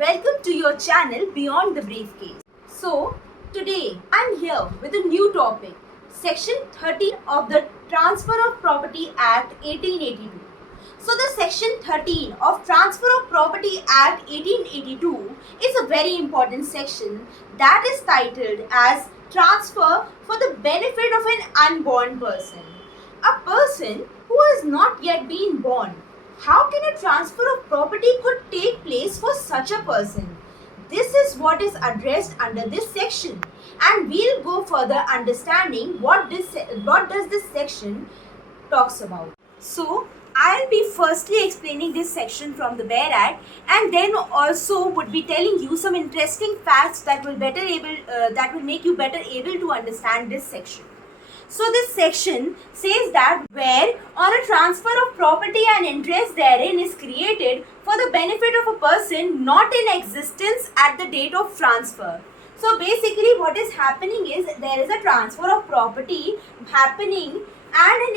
Welcome to your channel Beyond the Briefcase. So, today I'm here with a new topic, Section 13 of the Transfer of Property Act 1882. So, the Section 13 of Transfer of Property Act 1882 is a very important section that is titled as Transfer for the Benefit of an Unborn Person. A person who has not yet been born. How can a transfer of property could take place for such a person? This is what is addressed under this section, and we'll go further understanding what does this section talks about. So I'll be firstly explaining this section from the Bare Act, and then also would be telling you some interesting facts that will make you better able to understand this section. So this section says that where on a transfer of property and interest therein is created for the benefit of a person not in existence at the date of transfer. So basically what is happening is there is a transfer of property happening and an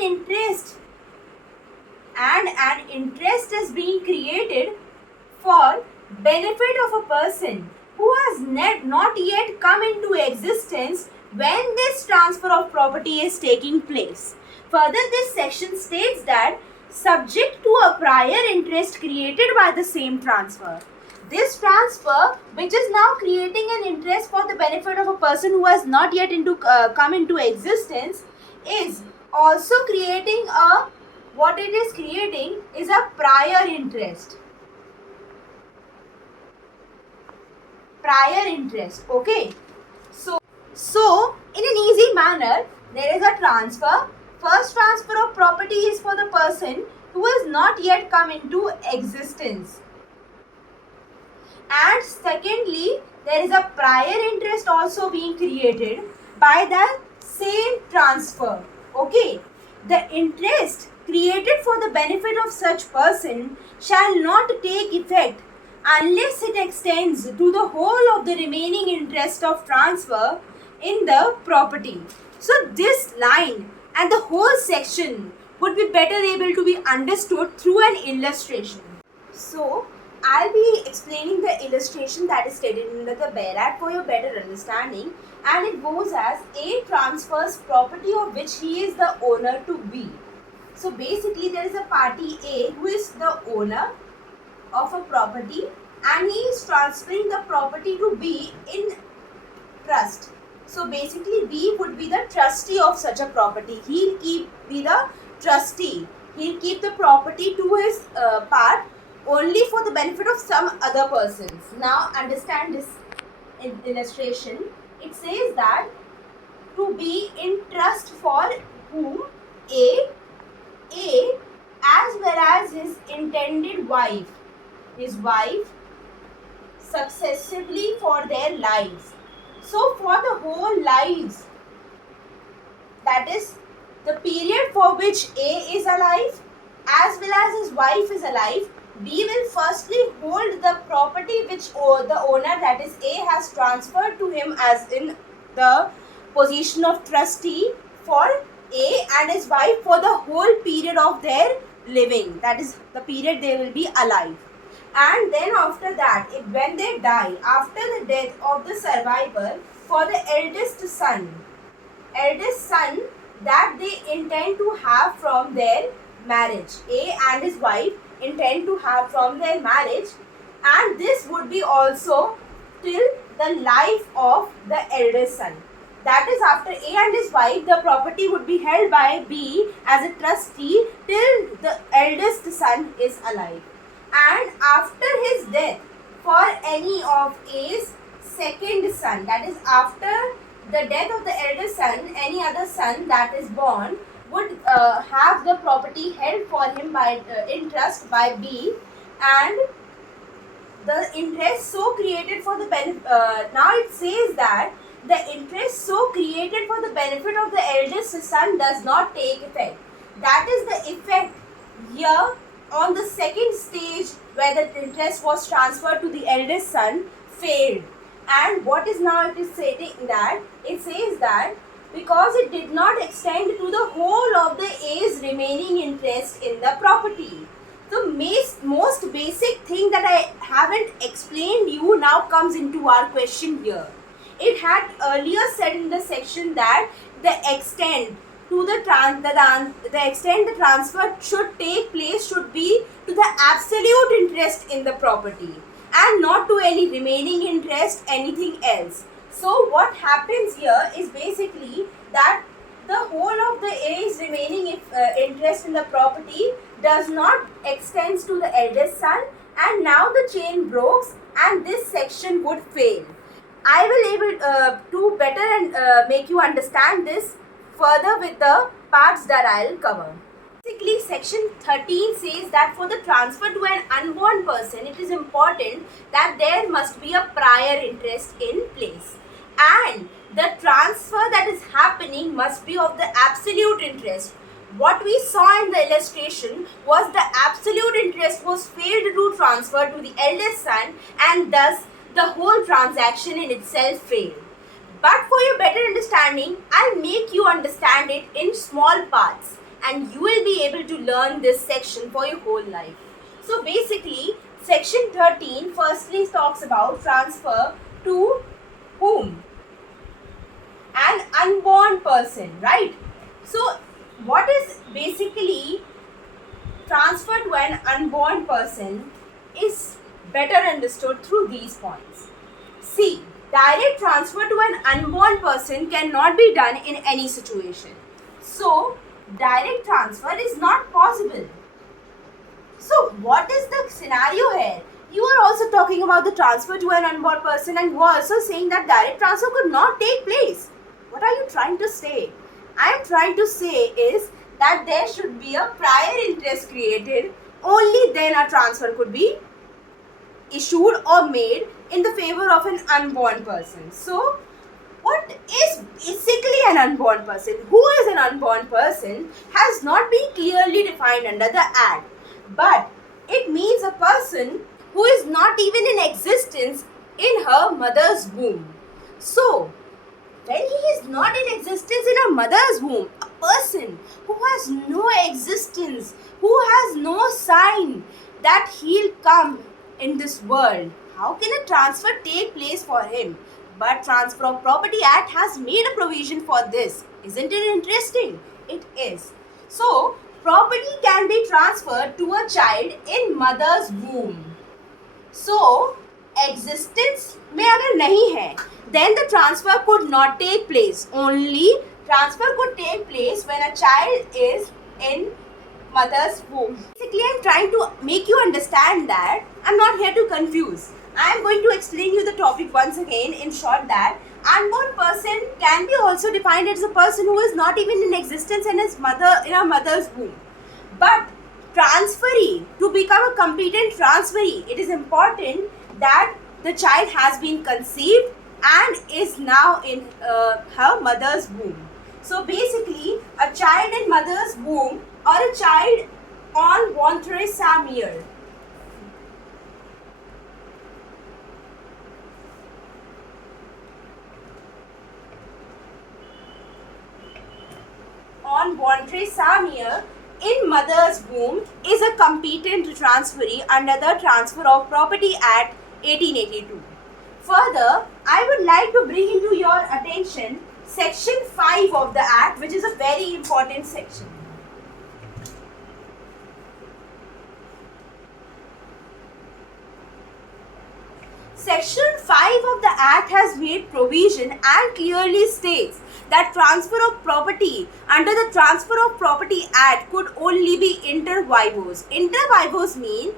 interest is being created for benefit of a person who has not yet come into existence when this transfer of property is taking place. Further, this section states that subject to a prior interest created by the same transfer. This transfer, which is now creating an interest for the benefit of a person who has not yet come into existence, is also creating what it is creating is a prior interest. Prior interest, okay. So, in an easy manner, there is a transfer. First transfer of property is for the person who has not yet come into existence. And secondly, there is a prior interest also being created by the same transfer. Okay, the interest created for the benefit of such person shall not take effect unless it extends to the whole of the remaining interest of transfer in the property. So this line and the whole section would be better able to be understood through an illustration. So I'll be explaining the illustration that is stated in the Bare Act for your better understanding, and it goes as A transfers property of which he is the owner to B. So basically there is a party A who is the owner of a property and he is transferring the property to B in trust. So basically B would be the trustee of such a property. He'll be the trustee. He'll keep the property to his part only for the benefit of some other persons. Now understand this illustration. It says that to be in trust for whom? A as well as his intended wife, his wife successively for their lives. So for the whole lives, that is the period for which A is alive as well as his wife is alive, B will firstly hold the property which the owner, that is A, has transferred to him as in the position of trustee for A and his wife for the whole period of their living, that is the period they will be alive. And then after that, when they die, after the death of the survivor, for the eldest son that they intend to have from their marriage, A and his wife intend to have from their marriage, and this would be also till the life of the eldest son. That is, after A and his wife, the property would be held by B as a trustee till the eldest son is alive. And after his death, for any of A's second son, that is after the death of the eldest son, any other son that is born would have the property held for him by in trust by B, and the interest so created for the benefit. Now it says that the interest so created for the benefit of the eldest son does not take effect. That is the effect here on the second stage where the interest was transferred to the eldest son failed. And what is now it is stating that it says that because it did not extend to the whole of the A's remaining interest in the property. the most basic thing that I haven't explained you now comes into our question here. It had earlier said in the section that the extent to the extent the transfer should take place should be to the absolute interest in the property and not to any remaining interest anything else. So what happens here is basically that the whole of the A's remaining interest in the property does not extends to the eldest son, and now the chain breaks and this section would fail. I will able to better and make you understand this further with the parts that I will cover. Basically, section 13 says that for the transfer to an unborn person, it is important that there must be a prior interest in place. And the transfer that is happening must be of the absolute interest. What we saw in the illustration was the absolute interest was failed to transfer to the eldest son, and thus the whole transaction in itself failed. But for your better understanding, I'll make you understand it in small parts, and you will be able to learn this section for your whole life. So basically, section 13 firstly talks about transfer to whom? An unborn person, right? So what is basically transfer to an unborn person is better understood through these points. See, direct transfer to an unborn person cannot be done in any situation. So, direct transfer is not possible. So, what is the scenario here? You are also talking about the transfer to an unborn person, and you are also saying that direct transfer could not take place. What are you trying to say? I am trying to say is that there should be a prior interest created, only then a transfer could be issued or made in the favor of an unborn person. So, what is basically an unborn person? Who is an unborn person has not been clearly defined under the Act, but it means a person who is not even in existence in her mother's womb. So, when he is not in existence in a mother's womb, a person who has no existence, who has no sign that he'll come in this world, how can a transfer take place for him? But Transfer of Property Act has made a provision for this. Isn't it interesting? It is. So, property can be transferred to a child in mother's womb. So, existence में अगर नहीं है, then the transfer could not take place. Only transfer could take place when a child is in mother's womb. Basically, I am trying to make you understand that I am not here to confuse. I am going to explain you the topic once again in short that unborn person can be also defined as a person who is not even in existence in a mother's womb. But transferee, to become a competent transferee, it is important that the child has been conceived and is now in her mother's womb. So basically, a child in mother's womb or a child on ventre sa mère. On ventre sa mère in mother's womb is a competent transferee under the Transfer of Property Act 1882. Further, I would like to bring into your attention section 5 of the Act, which is a very important section. Section 5 of the Act has made provision and clearly states that transfer of property under the Transfer of Property Act could only be inter vivos. Inter vivos mean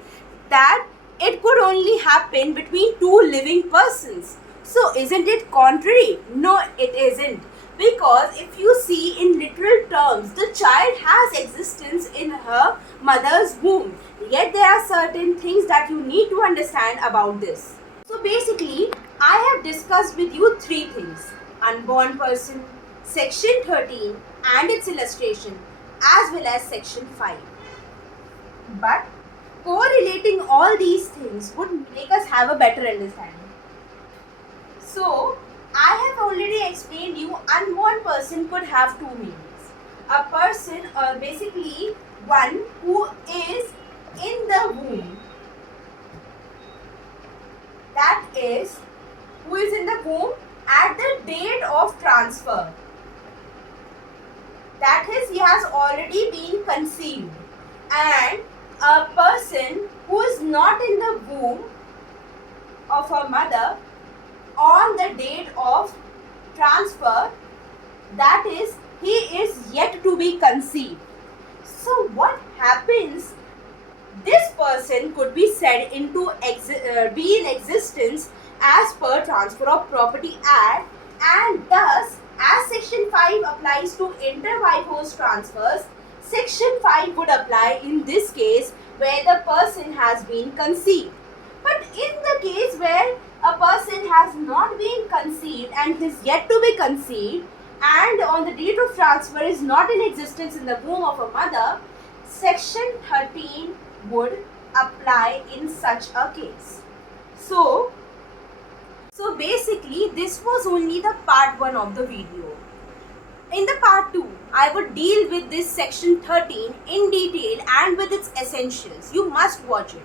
that it could only happen between two living persons. So, isn't it contrary? No, it isn't. Because if you see in literal terms, the child has existence in her mother's womb. Yet there are certain things that you need to understand about this. So basically, I have discussed with you three things. Unborn person, section 13 and its illustration, as well as section 5. But correlating all these things would make us have a better understanding. So, I have already explained you unborn person could have two meanings. A person, or basically one who is in the womb, that is, who is in the womb at the date of transfer, that is, he has already been conceived, and a person who is not in the womb of her mother on the date of transfer, that is, he is yet to be conceived. So what happens? This person could be said into be in existence as per Transfer of Property Act, and thus, as Section 5 applies to inter-wifehouse transfers, Section 5 would apply in this case where the person has been conceived. But in the case where a person has not been conceived and is yet to be conceived, and on the date of transfer is not in existence in the womb of a mother, Section 13 would apply in such a case. So basically this was only the part 1 of the video. In the part 2, I would deal with this Section 13 in detail and with its essentials. You must watch it.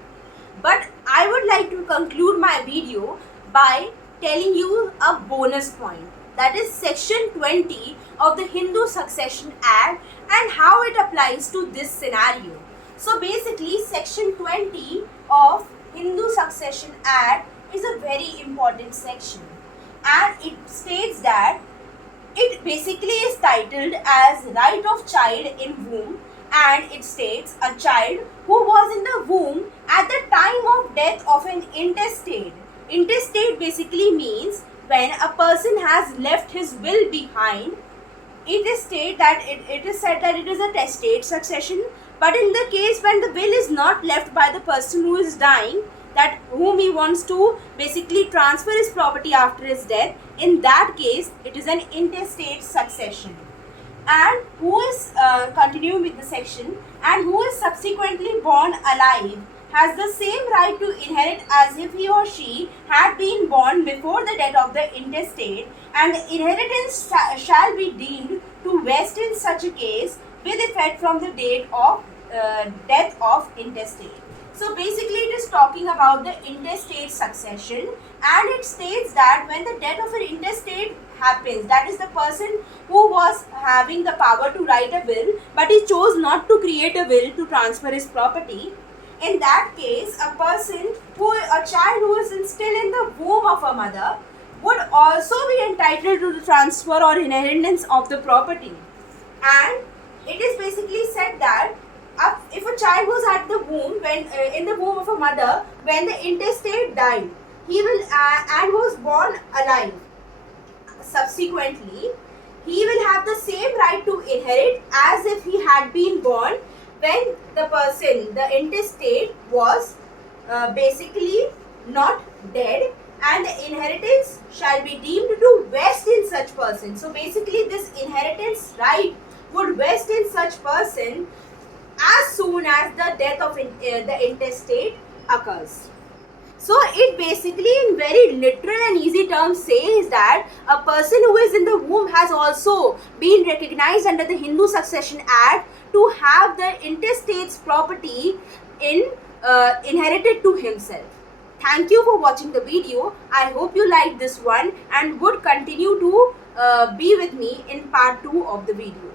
But I would like to conclude my video by telling you a bonus point. That is Section 20 of the Hindu Succession Act and how it applies to this scenario. So basically Section 20 of Hindu Succession Act is a very important section, and it states that it basically is titled as Right of Child in Womb, and it states a child who was in the womb at the time of death of an intestate. Intestate basically means when a person has left his will behind. It is said that it is a testate succession, but in the case when the will is not left by the person who is dying, that whom he wants to basically transfer his property after his death, in that case it is an intestate succession. And who is continuing with the section, and who is subsequently born alive has the same right to inherit as if he or she had been born before the death of the intestate, and the inheritance shall be deemed to vest in such a case with effect from the date of death of intestate. So basically it is talking about the intestate succession, and it states that when the death of an intestate happens, that is the person who was having the power to write a will but he chose not to create a will to transfer his property, in that case a child who is still in the womb of a mother would also be entitled to the transfer or inheritance of the property. And it is basically said that if a child was at the womb in the womb of a mother when the intestate died, he will and was born alive, subsequently he will have the same right to inherit as if he had been born when the intestate was basically not dead, and the inheritance shall be deemed to vest in such person. So basically this inheritance right would vest in such person as soon as the death of the intestate occurs. So it basically in very literal and easy terms says that a person who is in the womb has also been recognized under the Hindu Succession Act to have the intestate's property inherited to himself. Thank you for watching the video. I hope you liked this one and would continue to be with me in part 2 of the video.